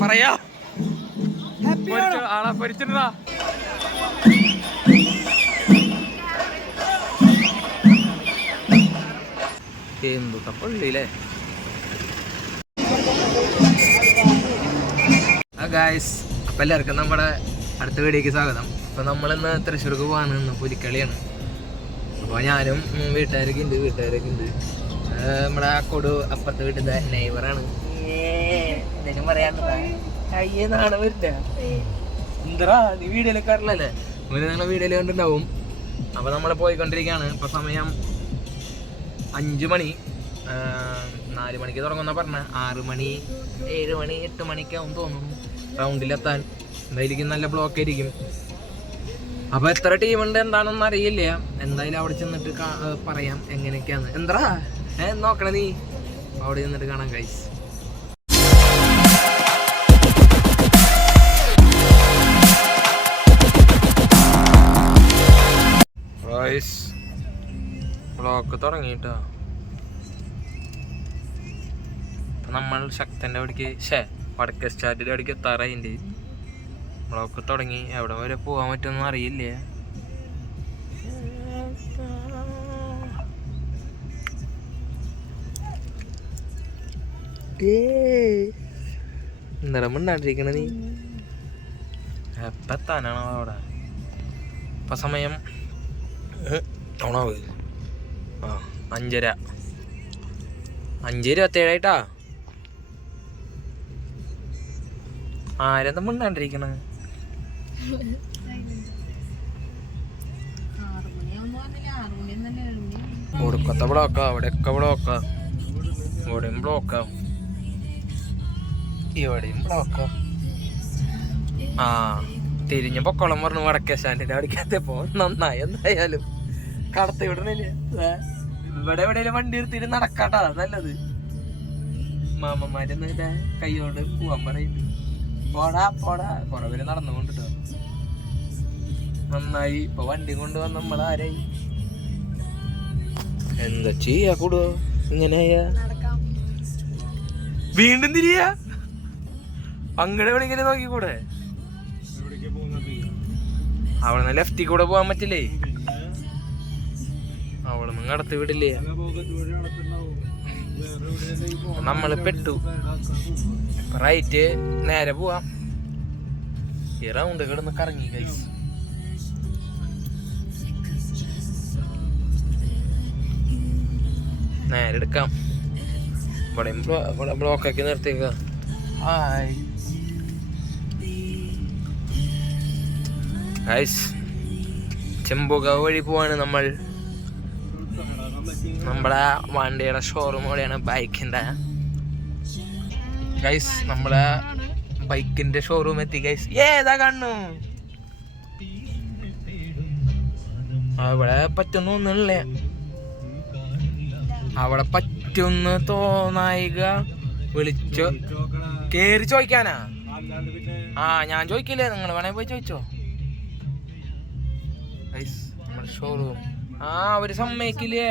പറയാ ആളെ പൊരിച്ചിട്ടാ എന്തു തപ്പള്ളിയില്ലേ. ഗായ്സ്, അപ്പം എല്ലാവർക്കും നമ്മുടെ അടുത്ത വീഡിയോക്ക് സ്വാഗതം. അപ്പം നമ്മളിന്ന് തൃശ്ശൂർക്ക് പോകാണ്. ഇന്ന് പുലിക്കളിയാണ്. അപ്പോൾ ഞാനും വീട്ടുകാരൊക്കെ ഉണ്ട്. നമ്മുടെ കൊടു അപ്പുറത്തെ വീട്ടിലെ നെയ്ബറാണ്. എന്തെങ്കിലും പറയാനുണ്ടോ? അയ്യെന്നാണ് വരില്ല. എന്താ നീ വീഡിയോയിലൊക്കെ അറിയില്ലല്ലേ? ഇവര് നിങ്ങളെ വീഡിയോയിൽ കണ്ടിട്ടുണ്ടാവും. അപ്പോൾ നമ്മൾ പോയിക്കൊണ്ടിരിക്കുകയാണ്. ഇപ്പോൾ സമയം 5 മണി. 4 മണിക്ക് തുടങ്ങുന്ന പറഞ്ഞ 6 മണി 7 മണി 8 മണിക്കാവും തോന്നുന്നു റൗണ്ടിലെത്താൻ. എന്തായാലും നല്ല ബ്ലോക്ക് ആയിരിക്കും. അപ്പോൾ എത്ര ടീമുണ്ട് എന്താണെന്ന് അറിയില്ല. എന്തായാലും അവിടെ ചെന്നിട്ട് പറയാം എങ്ങനെയൊക്കെയാണ്. എന്താ നോക്കണേ നീ അവിടെ ചെന്നിട്ട് കാണാം ഗൈസ്. ബ്ലോക്ക് തുടങ്ങിയിട്ടാ. നമ്മൾ ശക്തൻ്റെ അവിടേക്ക് വടക്കേ സ്റ്റാൻഡിൻ്റെ അവിടേക്ക് എത്താറായിട്ടുണ്ട്. ബ്ലോക്ക് തുടങ്ങി. എവിടെ വരെ പോകാൻ പറ്റുമെന്ന് അറിയില്ല. നിറമുണ്ടാണ്ടിരിക്കണ നീ എപ്പം എത്താനാണോ അവിടെ? ഇപ്പം സമയം 5:27 ആരെന്താ മിണ്ടാണ്ടിരിക്കണ? ഒടുക്കത്തെ ബ്ലോക്കാ. അവിടെയൊക്കെ ബ്ലോക്കാ. ഇവിടെയും ബ്ലോക്കാ. ഇവിടെയും ബ്ലോക്കാ. തിരിഞ്ഞ പൊക്കോളം പറഞ്ഞു വടക്കേ സ്റ്റാൻഡിന്റെ അടിക്കാത്തപ്പോ നന്നായി. എന്തായാലും കടത്തി വിടണില്ല. ഇവിടെ എവിടെയെങ്കിലും വണ്ടി എടുത്തിട്ട് നടക്കാട്ടാ നല്ലത്. മാമന്മാരെന്ന് കൈയോണ്ട് പോവാൻ പറയുന്നു. പോടാ കൊറേ പേര് നടന്നുകൊണ്ടിട്ടോ. നന്നായി. ഇപ്പൊ വണ്ടി കൊണ്ടുവന്ന് നമ്മളാരായി. എന്താ ചെയ്യാ കൂടു ഇങ്ങനെയാ? വീണ്ടും തിരിയാ. അങ്ങടെ എവിടെയെങ്കിലും നോക്കിക്കൂടെ? അവിടെ ലെഫ്റ്റിൽ കൂടെ പോകാൻ പറ്റില്ലേ? അവിടെ നിന്ന് കടത്തി വിടില്ലേ? നമ്മള് പെട്ടു. റൈറ്റ് നേരെ പോവാം. ഈ റൗണ്ട് കിടന്ന് കറങ്ങി ഗൈസ്. നേരെ എടുക്കാം. ഇവിടെ ബ്ലോക്കാക്കി നിർത്തിയേക്ക. ഹായ് ഗൈസ്, ചെമ്പുകാവ് വഴി പോവാണ് നമ്മൾ. നമ്മളെ വണ്ടിയുടെ ഷോറൂം കൂടെയാണ് ബൈക്കിന്റെ. ഗൈസ്, നമ്മളെ ബൈക്കിന്റെ ഷോറൂം എത്തി ഗൈസ്. ഏതാ കണ്ണു അവിടെ പറ്റുന്നൊന്നുമില്ല. അവിടെ പറ്റുന്ന തോന്നായിക വിളിച്ചോ കേറി ചോദിക്കാനാ? ഞാൻ ചോദിക്കില്ലേ, നിങ്ങൾ വേണേ പോയി ചോദിച്ചോ ഗൈസ്. നമ്മുടെ ഷോറൂം അവര് സമ്മതിക്കില്ലേ?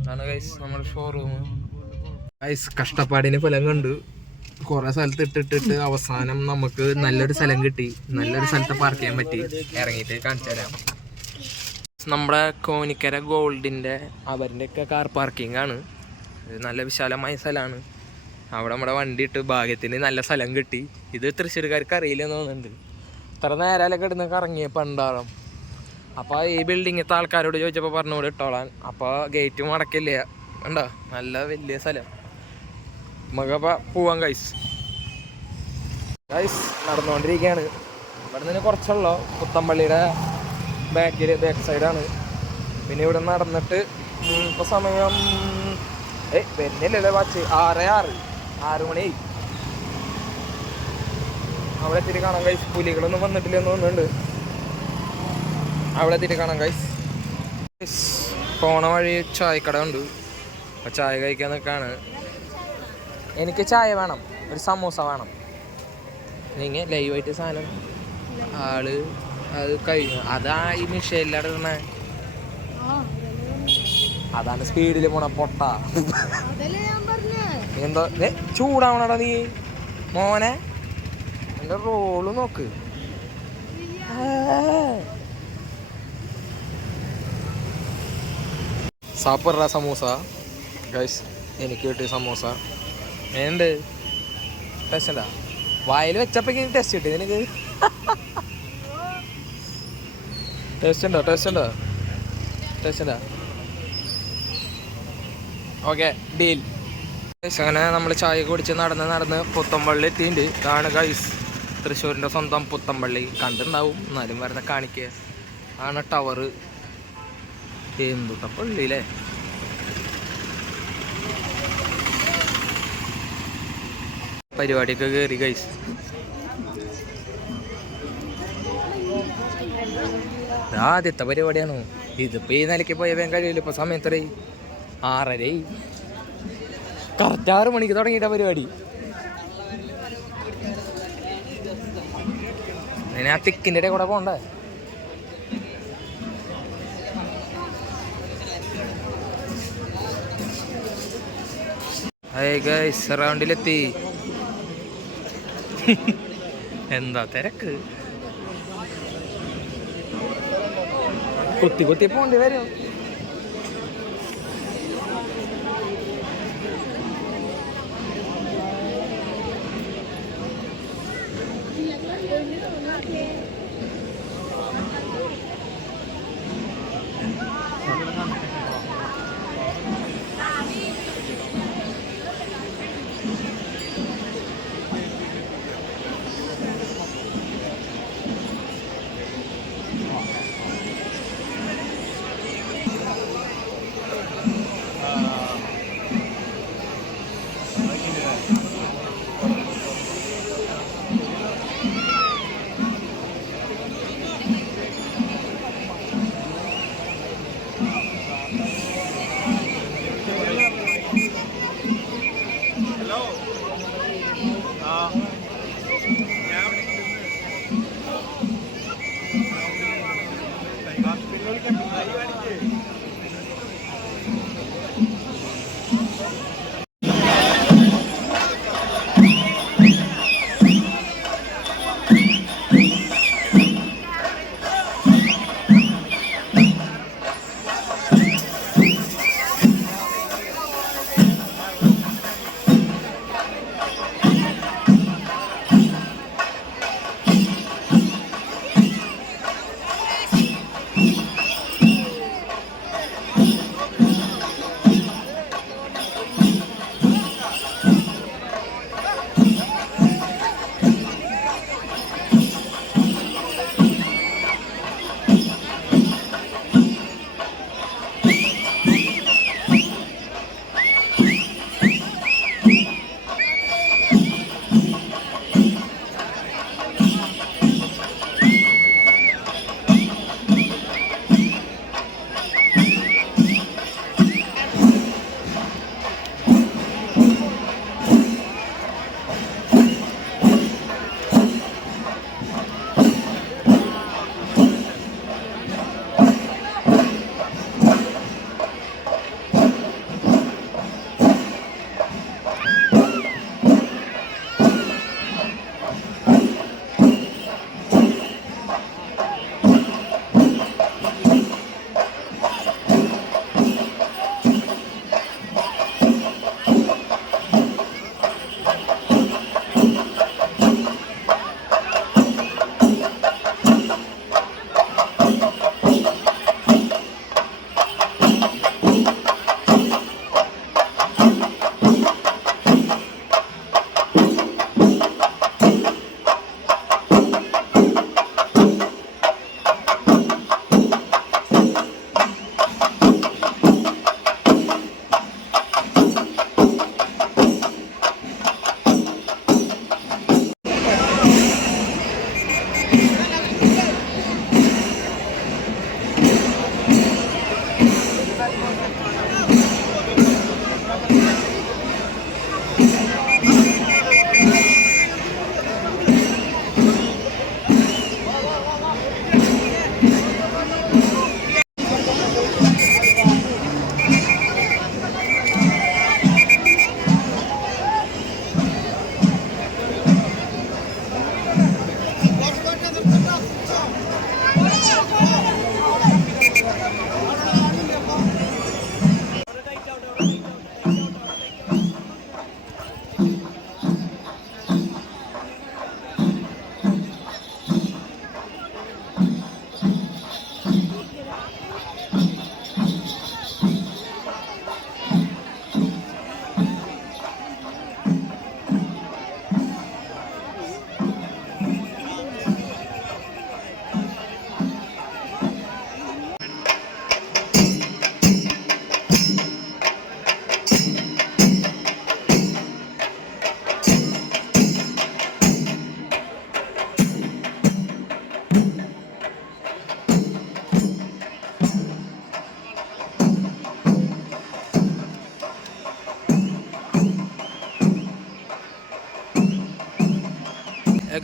അതാണ് ഗൈസ് നമ്മുടെ ഷോറൂം. ഗൈസ്, കഷ്ടപ്പാടിന് ഫലം കണ്ടു. കുറെ സ്ഥലത്ത് ഇട്ടിട്ട് അവസാനം നമുക്ക് നല്ലൊരു സ്ഥലം കിട്ടി. നല്ലൊരു സ്ഥലത്ത് പാർക്ക് ചെയ്യാൻ പറ്റി. ഇറങ്ങിയിട്ട് കാണിച്ചു തരാം. നമ്മുടെ കോനിക്കര ഗോൾഡിൻ്റെ അവരുടെ ഒക്കെ കാർ പാർക്കിംഗ് ആണ്. നല്ല വിശാലമായ സ്ഥലമാണ്. അവിടെ നമ്മുടെ വണ്ടി ഇട്ട് ഭാഗ്യത്തിന് നല്ല സ്ഥലം കിട്ടി. ഇത് തൃശ്ശൂർക്കാർക്ക് അറിയില്ലെന്ന് തോന്നുന്നുണ്ട്. ഇത്ര നേരമൊക്കെ ഇടുന്ന കറങ്ങിയ പണ്ടാളം. അപ്പോൾ ഈ ബിൽഡിങ്ങത്തെ ആൾക്കാരോട് ചോദിച്ചപ്പോൾ പറഞ്ഞുകൂടെ ഇട്ടോളാൻ. അപ്പോൾ ഗേറ്റ് മടക്കില്ല. ഉണ്ടോ? നല്ല വലിയ സ്ഥലം. നമുക്കപ്പോൾ പോവാം ഗൈസ്. നടന്നുകൊണ്ടിരിക്കുകയാണ്. ഇവിടെ നിന്ന് കുറച്ചുള്ളൂ. പുത്തമ്പള്ളിയുടെ ബാക്ക് സൈഡാണ്. പിന്നെ ഇവിടെ നടന്നിട്ട് ഇപ്പോൾ സമയം വരുന്നില്ലല്ലേ വാച്ച് 6 മണിയായി. അവിടെ എത്തിയിട്ട് കാണാം ഗൈസ്. പുലികളൊന്നും വന്നിട്ടില്ലെന്ന് തോന്നുന്നുണ്ട്. അവിടെ എത്തിയിട്ട് കാണാം ഗൈസ്. പോണ വഴി ചായക്കട ഉണ്ട്. അപ്പോൾ ചായ കഴിക്കാൻ നിൽക്കാണ്. എനിക്ക് ചായ വേണം, ഒരു സമൂസ വേണം. നിങ്ങൾ ലൈവായിട്ട് സാധനം ആള് അത് കഴിഞ്ഞു. അതാ ഈ മിഷയിലിടണേ. അതാണ് സ്പീഡിൽ പോണ പൊട്ട. എന്താ ചൂടാവണടാ നീ മോനെ, എൻ്റെ റോള് നോക്ക്. സാപ്പിട്ര സമൂസ ഗൈസ്, എനിക്ക് കിട്ടിയ സമൂസ ഉണ്ട്. ടേസ്റ്റ് ഉണ്ടാ? വായിൽ വെച്ചപ്പോഴേക്ക് ടെസ്റ്റ് കിട്ടി നിനക്ക്? ടേസ്റ്റ് ഉണ്ടോ? ടേസ്റ്റ് ഉണ്ടോ? ടേസ്റ്റ് ഉണ്ടാ? Okay, deal. അങ്ങനെ നമ്മൾ ചായ കുടിച്ച് നടന്ന് പുത്തമ്പള്ളി എത്തിയിട്ടുണ്ട്. ഇതാണ് ഗൈസ് തൃശ്ശൂരിൻ്റെ സ്വന്തം പുത്തമ്പള്ളി. കണ്ടിട്ടുണ്ടാവും, എന്നാലും വെറുതെ കാണിക്കുക. ആണ് ടവറ്. എന്തുട്ട പള്ളിയില്ലേ. പരിപാടിയൊക്കെ കയറി ഗൈസ്. ആദ്യത്തെ പരിപാടിയാണോ ഇതിപ്പോൾ? ഈ നിലയ്ക്ക് പോയ വേഗം കഴിയില്ല. ഇപ്പോൾ സമയം എത്ര? 6:30. കറക്റ്റ് 6 മണിക്ക് തുടങ്ങിയിട്ട പരിപാടി. ആ തിക്കിൻ്റെ ഇടയിൽ കൂടെ പോകണ്ടേ? റൗണ്ടിലെത്തി. എന്താ തിരക്ക്, കുത്തി പോണ്ടി വരും.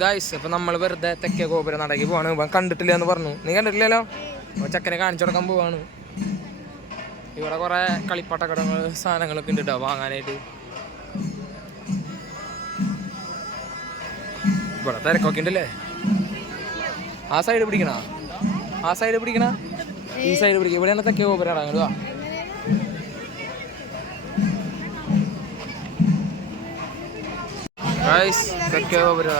ഗായ്സ് ഇപ്പം നമ്മൾ വെറുതെ തെക്കേ ഗോപുരം നടക്കി പോവാണ്. ഇവൻ കണ്ടിട്ടില്ല എന്ന് പറഞ്ഞു. നീ കണ്ടിട്ടില്ലല്ലോ? അപ്പോൾ ചെക്കനെ കാണിച്ചു കൊടുക്കാൻ പോവാണ്. ഇവിടെ കുറേ കളിപ്പാട്ടക്കടങ്ങൾ സാധനങ്ങളൊക്കെ ഉണ്ട് കേട്ടോ വാങ്ങാനായിട്ട്. ഇവിടെ തിരക്കൊക്കെ ഉണ്ടല്ലേ. ആ സൈഡ് പിടിക്കണ ഈ സൈഡ് പിടിക്കുക. ഇവിടെയാണ് തെക്കേ ഗോപുരം ഇറങ്ങുക. തെക്കേ ഗോപുരം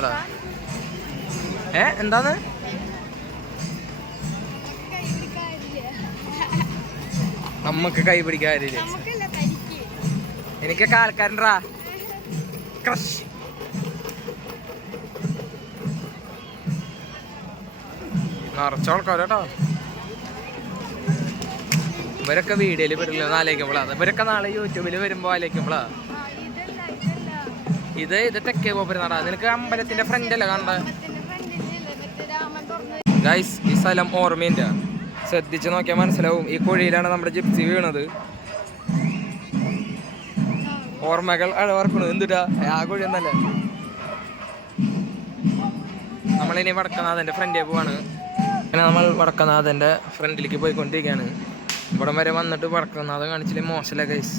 എന്താന്ന് നമ്മക്ക് കൈ പിടിക്കാറില്ല. എനിക്കൊക്കെ ആൾക്കാരുണ്ടാ ക്രഷ്. നിറച്ച ആൾക്കാരോ. ഇവരൊക്കെ വീഡിയോയിൽ വരില്ല ആലോചിക്കുമ്പോളാ. ഇവരൊക്കെ നാളെ യൂട്യൂബിൽ വരുമ്പോ ആലോചിക്കുമ്പോളാ. ഇത് തെക്കേ ഗോപുരം നടാ. നിനക്ക് അമ്പലത്തിന്റെ ഫ്രണ്ട് അല്ലേ കണ്ട? ഗൈസ് ഈ സ്ഥലം ഓർമ്മയില്ല. ശ്രദ്ധിച്ച് നോക്കിയാൽ മനസ്സിലാവും. ഈ കുഴിയിലാണ് നമ്മുടെ ജിപ്സി വീണത്. ഓർമ്മകൾ അഴവർക്കണു. എന്തുട്ടാ ആ കുഴി എന്നല്ലേ. നമ്മളിനി വടക്കനാഥൻ്റെ ഫ്രണ്ടിൽ പോവാണ്. അങ്ങനെ നമ്മൾ വടക്കനാഥൻ്റെ ഫ്രണ്ടിലേക്ക് പോയിക്കൊണ്ടിരിക്കുകയാണ്. ഇവിടം വരെ വന്നിട്ട് വടക്കനാഥൻ കാണിച്ചില്ലേ മോശമല്ല ഗൈസ്.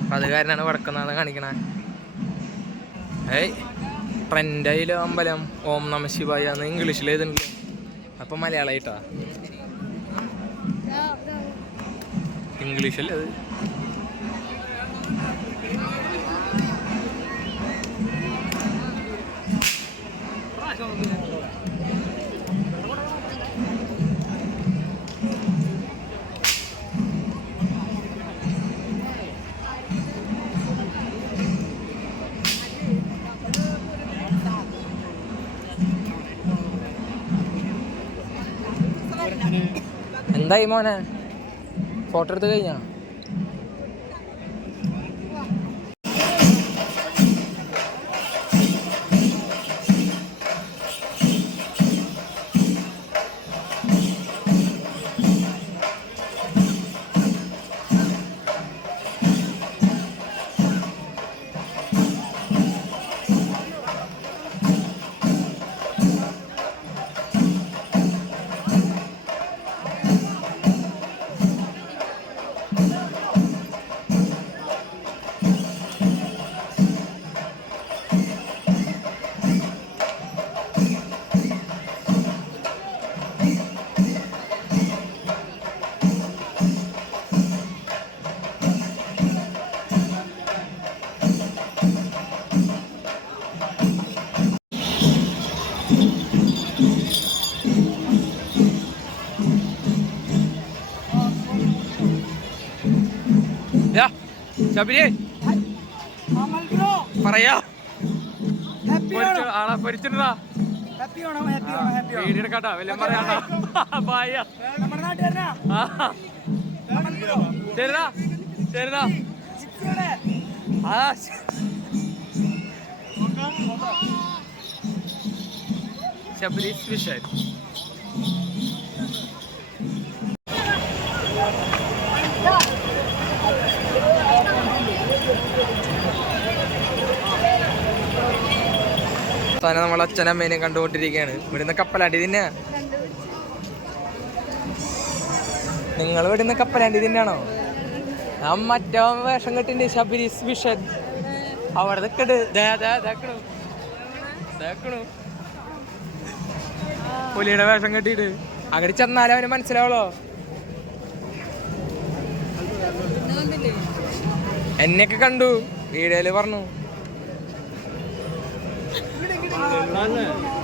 അപ്പം അത് കാരണമാണ് വടക്കനാഥൻ കാണിക്കണേ. ട്രെൻഡായില്ല അമ്പലം. ഓം നമ ശിവായ എന്ന് ഇംഗ്ലീഷിൽ എഴുതുന്നില്ല. അപ്പം മലയാളമായിട്ടാ. ഇംഗ്ലീഷല്ലേ അത്. എന്തായി മോനെ, ഫോട്ടോ എടുത്ത് കഴിഞ്ഞാ? ശബരി പറയാ ആളെ പരിച്ചിട്ടാ വീടെടുക്കാട്ടാ വല്ല പറയാട്ടാ. ശരിടാ ശരിടാ. ശബരി സ്പെഷ്യൽ. നമ്മൾ അച്ഛനമ്മേനെയും കണ്ടുകൊണ്ടിരിക്കുകയാണ്. ഇവിടുന്ന് കപ്പലാണ്ടി തിന്നെ. നിങ്ങൾ ഇവിടുന്ന് കപ്പലാണ്ടി തിന്നാണോ? ആ മറ്റോ വേഷം കെട്ടിണ്ട് ശബരി വിഷൻ അവിടെ നിൽക്കണ്ട്. പുലിയുടെ വേഷം കെട്ടിട്ട് അങ്ങോട്ട് ചെന്നാലും അവന് മനസ്സിലാവുള്ളോ? എന്നെയൊക്കെ കണ്ടു, വീഡിയോയില് പറഞ്ഞു.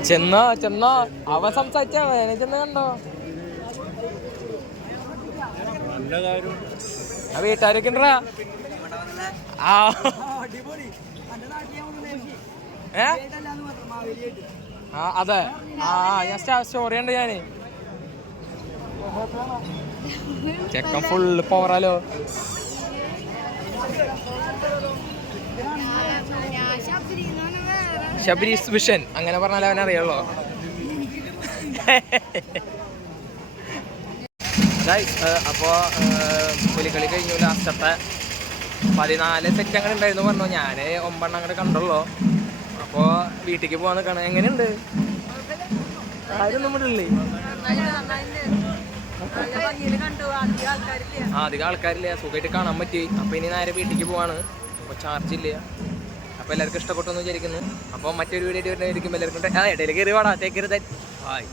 ചെന്നോ അവ സംസാരിച്ചാ ചെന്ന് കണ്ടോ? ആ വീട്ടുകാരൊക്കെ ഉണ്ടോ? അതെ ഞാൻ സ്റ്റോറി ഉണ്ട്. ഞാന് ചെക്കൻ ഫുള്ള് പോറാലോ. ശബരീസ് വിഷൻ അങ്ങനെ പറഞ്ഞാൽ അവനറിയാമല്ലോ. അപ്പോൾ പുലിക്കളി കഴിഞ്ഞു. ലാസ്റ്റത്തെ 14 സെറ്റ് അങ്ങനെ ഉണ്ടായിരുന്നു പറഞ്ഞു. ഞാൻ 9 അങ്ങോട്ട് കണ്ടുള്ളൂ. അപ്പോൾ വീട്ടിലേക്ക് പോകാൻ നിൽക്കണം. എങ്ങനെയുണ്ട്? ആരും നമ്മുടെ ഇല്ലേ? അധികം ആൾക്കാരില്ല, സുഖമായിട്ട് കാണാൻ പറ്റി. അപ്പോൾ ഇനി നേരെ വീട്ടിലേക്ക് പോവാണ്. അപ്പോൾ ചാർജ് ഇല്ല. അപ്പോൾ എല്ലാവർക്കും ഇഷ്ടപ്പെട്ടു എന്ന് വിചാരിക്കുന്നു. അപ്പോൾ മറ്റൊരു വീഡിയോ ആയിട്ട് വരുന്നതായിരിക്കും. എല്ലാവർക്കും ഇടയിൽ കയറി വാടാ, ടേക്ക് കെയർ. ഹായ്.